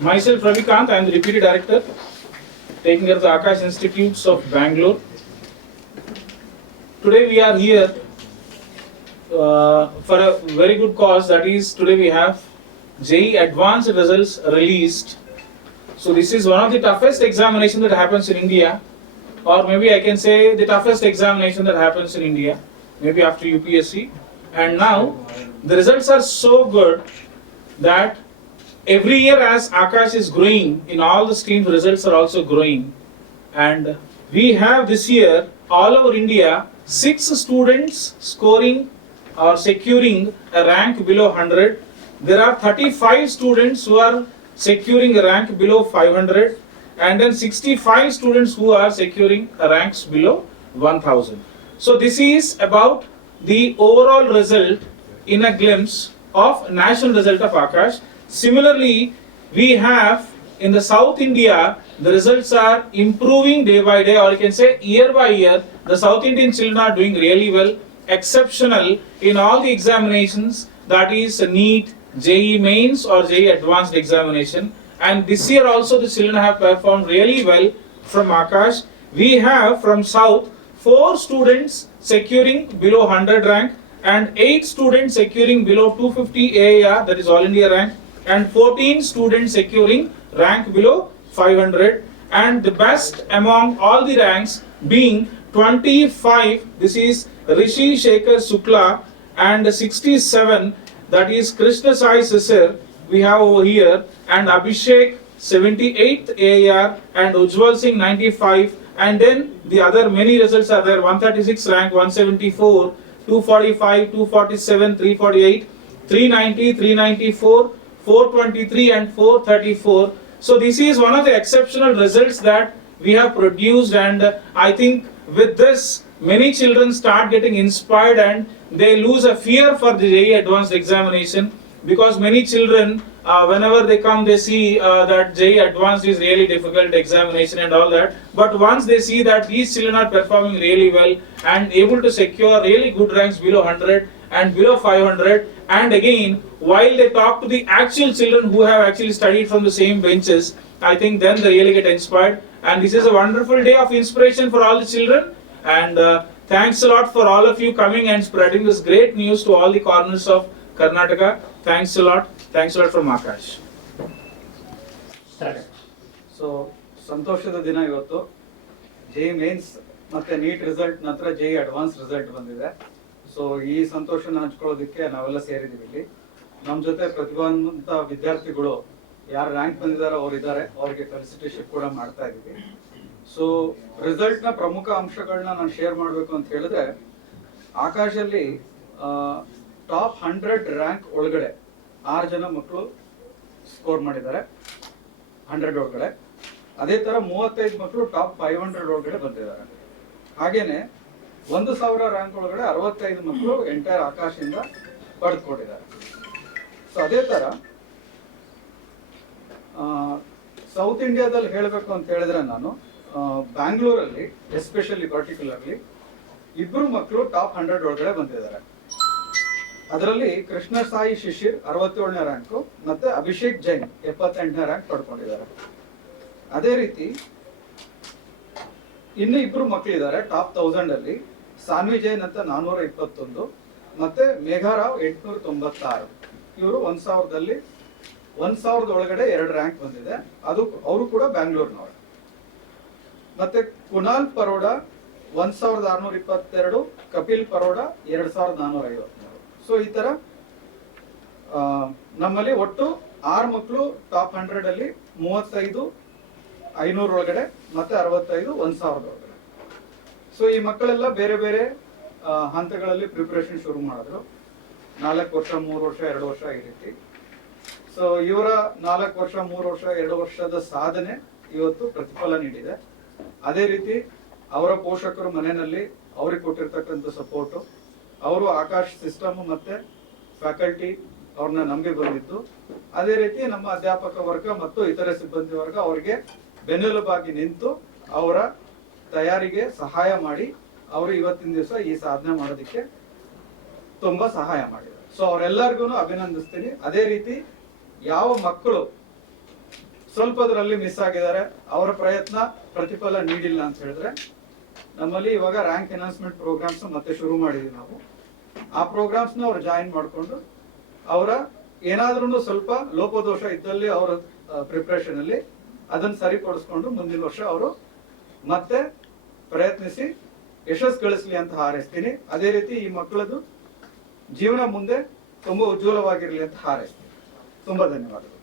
Myself Ravi Kant, I am the deputy director, taking care of the Akash Institutes of Bangalore. Today we are here uh, for a very good cause. That is, today we have JE advanced results released. So this is one of the toughest examination that happens in India, or maybe I can say the toughest examination that happens in India, maybe after UPSC. And now the results are so good that every year as Akash is growing, in all the streams results are also growing. And we have this year all over India six students scoring or securing a rank below 100. There are 35 students who are securing a rank below 500 and then 65 students who are securing ranks below 1000. So this is about the overall result in a glimpse of national result of Akash. Similarly, we have in the South India, the results are improving day by day, or you can say year by year. The South Indian children are doing really well, exceptional in all the examinations that is NEET, JE mains, or JE advanced examination. And this year also, the children have performed really well from Akash. We have from South four students securing below 100 rank and eight students securing below 250 AAR, that is All India rank and 14 students securing rank below 500 and the best among all the ranks being 25 this is Rishi Shekhar Sukla and 67 that is Krishna Sai Sisir we have over here and Abhishek 78th AR and Ujwal Singh 95 and then the other many results are there 136 rank 174 245 247 348 390 394 423 and 434. So this is one of the exceptional results that we have produced and uh, I think with this many children start getting inspired and they lose a fear for the JEE advanced examination because many children uh, whenever they come they see uh, that JEE advanced is really difficult examination and all that but once they see that these children are performing really well and able to secure really good ranks below 100 and below 500 and again while they talk to the actual children who have actually studied from the same benches i think then they really get inspired and this is a wonderful day of inspiration for all the children and uh, thanks a lot for all of you coming and spreading this great news to all the corners of karnataka thanks a lot thanks a lot from akash so ಸಂತೋಷದ ದಿನ ಇವತ್ತು JEE mains ಮತ್ತೆ NEET result ನಂತರ JEE advance result ಬಂದಿದೆ so ಈ ಸಂತೋಷನ ಹಂಚ್ಕೊಳ್ಳೋದಕ್ಕೆ ನಾವೆಲ್ಲ ಸೇರಿದ್ದೀವಿ ಇಲ್ಲಿ ನಮ್ಮ ಜೊತೆ ಪ್ರತಿಭಾವಂತ ವಿದ್ಯಾರ್ಥಿಗಳು ಯಾರು ರ್ಯಾಂಕ್ ಬಂದಿದ್ದಾರೆ ಅವ್ರು ಇದ್ದಾರೆ ಅವ್ರಿಗೆ ಫೆಲಿಸಿಟೇಷನ್ ಕೂಡ ಮಾಡ್ತಾ ಇದ್ದೀವಿ ಸೊ ರಿಸಲ್ಟ್ನ ಪ್ರಮುಖ ಅಂಶಗಳನ್ನ ನಾನು ಶೇರ್ ಮಾಡಬೇಕು ಅಂತ ಹೇಳಿದ್ರೆ ಆಕಾಶಲ್ಲಿ ಟಾಪ್ ಹಂಡ್ರೆಡ್ ರ್ಯಾಂಕ್ ಒಳಗಡೆ ಆರು ಜನ ಮಕ್ಕಳು ಸ್ಕೋರ್ ಮಾಡಿದ್ದಾರೆ ಹಂಡ್ರೆಡ್ ಒಳಗಡೆ ಅದೇ ಥರ ಮೂವತ್ತೈದು ಮಕ್ಕಳು ಟಾಪ್ ಫೈವ್ ಹಂಡ್ರೆಡ್ ಒಳಗಡೆ ಬಂದಿದ್ದಾರೆ ಹಾಗೇನೆ ಒಂದು ಸಾವಿರ ರ್ಯಾಂಕ್ ಒಳಗಡೆ ಅರವತ್ತೈದು ಮಕ್ಕಳು ಎಂಟೈರ್ ಆಕಾಶದಿಂದ ಪಡೆದುಕೊಂಡಿದ್ದಾರೆ ಸೊ ಅದೇ ಥರ ಸೌತ್ ಇಂಡಿಯಾದಲ್ಲಿ ಹೇಳಬೇಕು ಅಂತ ಹೇಳಿದ್ರೆ ನಾನು ಬ್ಯಾಂಗ್ಳೂರಲ್ಲಿ ಎಸ್ಪೆಷಲಿ ಪರ್ಟಿಕ್ಯುಲರ್ಲಿ ಇಬ್ರು ಮಕ್ಕಳು ಟಾಪ್ ಹಂಡ್ರೆಡ್ ಒಳಗಡೆ ಬಂದಿದ್ದಾರೆ ಅದರಲ್ಲಿ ಕೃಷ್ಣ ಸಾಯಿ ಶಿಶಿರ್ ಅರವತ್ತೇಳನೇ ರ್ಯಾಂಕು ಮತ್ತೆ ಅಭಿಷೇಕ್ ಜೈನ್ ಎಪ್ಪತ್ತೆಂಟನೇ ರ್ಯಾಂಕ್ ಪಡ್ಕೊಂಡಿದ್ದಾರೆ ಅದೇ ರೀತಿ ಇನ್ನು ಇಬ್ರು ಮಕ್ಕಳಿದ್ದಾರೆ ಟಾಪ್ ತೌಸಂಡ್ ಅಲ್ಲಿ ಸಾನ್ವಿ ಜೈನ್ ಅಂತ ನಾನೂರ ಇಪ್ಪತ್ತೊಂದು ಮತ್ತೆ ಮೇಘಾರಾವ್ ಎಂಟುನೂರ ತೊಂಬತ್ತಾರು ಇವರು ಒಂದ್ ಸಾವಿರದಲ್ಲಿ ಒಂದ್ ಸಾವಿರದ ಒಳಗಡೆ ಎರಡು ರ್ಯಾಂಕ್ ಬಂದಿದೆ ಅದು ಅವರು ಕೂಡ ಬ್ಯಾಂಗ್ಳೂರ್ನವರು ಮತ್ತೆ ಕುನಾಲ್ ಪರೋಡ ಒಂದ್ ಸಾವಿರದ ಆರ್ನೂರ ಇಪ್ಪತ್ತೆರಡು ಕಪಿಲ್ ಪರೋಡ ಎರಡ್ ಸಾವಿರದ ನಾನೂರ ಐವತ್ಮೂರು ಸೊ ಈ ತರ ನಮ್ಮಲ್ಲಿ ಒಟ್ಟು ಆರು ಮಕ್ಕಳು ಟಾಪ್ ಹಂಡ್ರೆಡ್ ಅಲ್ಲಿ ಮೂವತ್ತೈದು ಐನೂರ ಒಳಗಡೆ ಮತ್ತೆ ಅರವತ್ತೈದು ಒಂದ್ ಸಾವಿರದ ಒಳಗಡೆ ಸೊ ಈ ಮಕ್ಕಳೆಲ್ಲ ಬೇರೆ ಬೇರೆ ಹಂತಗಳಲ್ಲಿ ಪ್ರಿಪರೇಷನ್ ಶುರು ಮಾಡಿದ್ರು ನಾಲ್ಕು ವರ್ಷ ಮೂರು ವರ್ಷ ಎರಡು ವರ್ಷ ಈ ರೀತಿ ಸೊ ಇವರ ನಾಲ್ಕು ವರ್ಷ ಮೂರು ವರ್ಷ ಎರಡು ವರ್ಷದ ಸಾಧನೆ ಇವತ್ತು ಪ್ರತಿಫಲ ನೀಡಿದೆ ಅದೇ ರೀತಿ ಅವರ ಪೋಷಕರು ಮನೆಯಲ್ಲಿ ಅವ್ರಿಗೆ ಕೊಟ್ಟಿರ್ತಕ್ಕಂಥ ಸಪೋರ್ಟು ಅವರು ಆಕಾಶ್ ಸಿಸ್ಟಮ್ ಮತ್ತೆ ಫ್ಯಾಕಲ್ಟಿ ಅವ್ರನ್ನ ನಂಬಿ ಬಂದಿದ್ದು ಅದೇ ರೀತಿ ನಮ್ಮ ಅಧ್ಯಾಪಕ ವರ್ಗ ಮತ್ತು ಇತರೆ ಸಿಬ್ಬಂದಿ ವರ್ಗ ಅವರಿಗೆ ಬೆನ್ನೆಲುಬಾಗಿ ನಿಂತು ಅವರ ತಯಾರಿಗೆ ಸಹಾಯ ಮಾಡಿ ಅವರು ಇವತ್ತಿನ ದಿವಸ ಈ ಸಾಧನೆ ಮಾಡೋದಕ್ಕೆ ತುಂಬಾ ಸಹಾಯ ಮಾಡಿದ್ರು ಸೊ ಅವರೆಲ್ಲರಿಗೂ ಅಭಿನಂದಿಸ್ತೀನಿ ಅದೇ ರೀತಿ ಯಾವ ಮಕ್ಕಳು ಸ್ವಲ್ಪದ್ರಲ್ಲಿ ಮಿಸ್ ಆಗಿದ್ದಾರೆ ಅವರ ಪ್ರಯತ್ನ ಪ್ರತಿಫಲ ನೀಡಿಲ್ಲ ಅಂತ ಹೇಳಿದ್ರೆ ನಮ್ಮಲ್ಲಿ ಇವಾಗ ರ್ಯಾಂಕ್ ಎನ್ಹಾನ್ಸ್ಮೆಂಟ್ ಪ್ರೋಗ್ರಾಮ್ಸ್ ಮತ್ತೆ ಶುರು ಮಾಡಿದ್ವಿ ನಾವು ಆ ಪ್ರೋಗ್ರಾಮ್ಸ್ನ ಅವ್ರು ಜಾಯಿನ್ ಮಾಡಿಕೊಂಡು ಅವರ ಏನಾದ್ರೂ ಸ್ವಲ್ಪ ಲೋಪದೋಷ ಇದ್ದಲ್ಲಿ ಅವರ ಪ್ರಿಪ್ರೇಷನ್ ಅಲ್ಲಿ ಅದನ್ನ ಸರಿಪಡಿಸ್ಕೊಂಡು ಮುಂದಿನ ವರ್ಷ ಅವರು ಮತ್ತೆ ಪ್ರಯತ್ನಿಸಿ ಯಶಸ್ಸು ಗಳಿಸಲಿ ಅಂತ ಹಾರೈಸ್ತೀನಿ ಅದೇ ರೀತಿ ಈ ಮಕ್ಕಳದು ಜೀವನ ಮುಂದೆ ತುಂಬಾ ಉಜ್ವಲವಾಗಿರಲಿ ಅಂತ ಹಾರೈಸ್ತೀನಿ ತುಂಬಾ ಧನ್ಯವಾದಗಳು